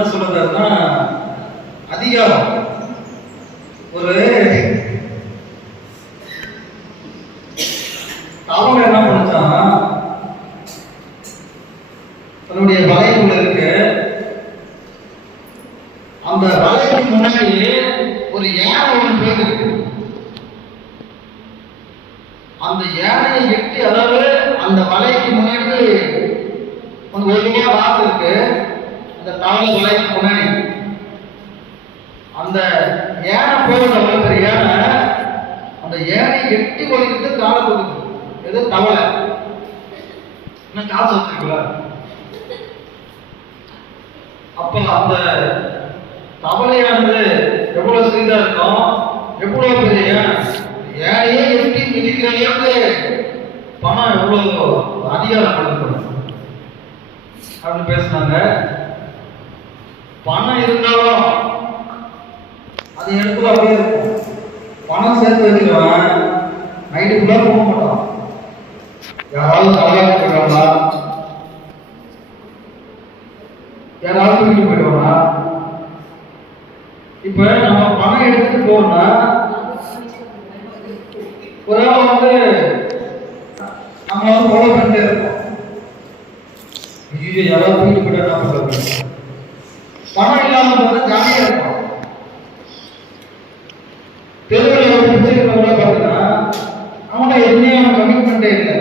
என்ன சொல்றதுன்னா அதிகாரம். ஒரு தவளை என்ன பண்ணுச்சான்னா தன்னுடைய வலைக்குள்ள இருக்கு. அந்த வலைக்கு முன்னாடி ஒரு யானை ஒன்று போயிருக்கு. அந்த யானையை எட்டி, அதாவது அந்த வலைக்கு முன்னாடி ஒரு ஒழுங்கா வாசல் இருக்கு. அந்த தவளை வலைக்கு முன்னாடி அந்த யானை போகிறது பெரிய யானை. அந்த யானை எட்டி ஒழிக்கிட்டு காலை கொடுக்குது. எது? தவளை. என்ன காசு வச்சிருக்கல. அப்ப அந்த தவளையானது எவ்வளவு சிறிதா இருக்கும், எவ்வளவு பெரிய யானையே எட்டி மிதிக்கிற அளவுக்கு பணம் எவ்வளவு அதிகாரம் கொடுக்கணும் அப்படின்னு பேசினாங்க. பணம் இருந்தாலும் அது எடுத்துல அப்படியே இருக்கும். பணம் சேர்த்து வைக்கிறவன் நைட்டுக்குள்ள போக மாட்டான். யாராவது தவறாக போயிடுவாங்களா, யாராவது தூக்கிட்டு போயிடுவாங்களா. இப்ப நம்ம பணம் எடுத்துட்டு போறோம்னா ஒரு ஆள் வந்து நம்ம ஃபாலோ பண்ணிட்டே இருக்கோம். ஐயோ யாராவது தூக்கிட்டு போயிட்டா என்ன பண்றது. பணம் இல்லாம வந்து ஜாலியா இருக்கும். தெருவில் ஒரு பிடிச்சிருக்கிறவங்கள பார்த்தீங்கன்னா அவனை எதுவுமே கமிட்மெண்டே இல்லை.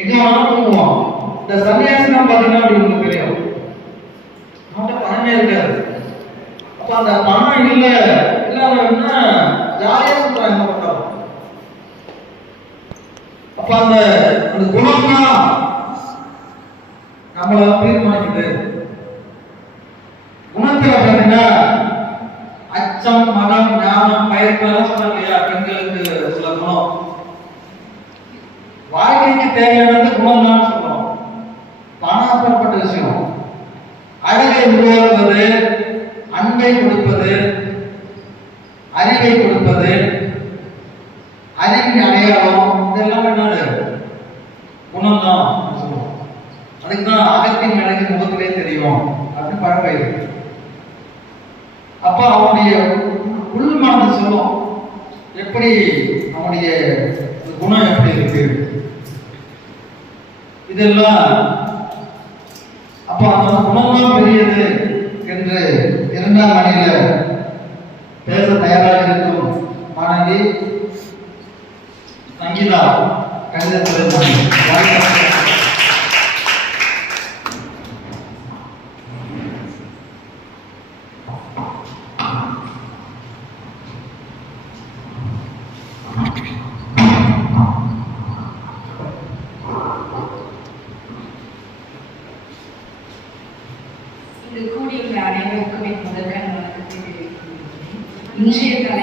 எங்க வேணாலும் தூங்குவான். இந்த சன்னியாசிலாம் பார்த்தீங்கன்னா அப்படி உங்களுக்கு தெரியும், அவன்கிட்ட பணமே இருக்காது. அப்ப அந்த பணம் இல்லை இல்லாம ஜாலியா சொல்றான் என்ன பண்றான். அப்ப அந்த குணம் தான் நம்மள தீர்மானிக்குது. குணத்துல பார்த்தீங்கன்னா அச்சம், மனம், ஞானம், பயிர்க்கலாம் சொன்னாங்க இல்லையா, பெண்களுக்கு சில குணம். வாழ்க்கைக்கு தேவையானது குணம் தான் சொல்றோம். பணம் அப்புறப்பட்ட விஷயம். அழகை உருவாக்குவது, அன்பை கொடுப்பது, அறிவை கொடுப்பது, அறிவின் அடையாளம், இதெல்லாம் என்னது? குணம் தான் சொல்லுவோம். அதுக்குதான் அகத்தின் அழகு முகத்திலே தெரியும் அப்படின்னு பழக்கம். அப்ப அவனுடைய உள் மனது சொல்லும் எப்படி அவனுடைய குணம் எப்படி இருக்கு இதெல்லாம். அப்ப அந்த குணம்தான் பெரியது என்று 2ஆம் அணியில பேச தயாராக இருக்கும் மாணவி சங்கீதா கணிதத்தில் கூடியுள்ள அனைவருக்கும் என் முதற்கண் வணக்கத்தை தெரிவித்துக் கொள்கிறேன். இன்றைய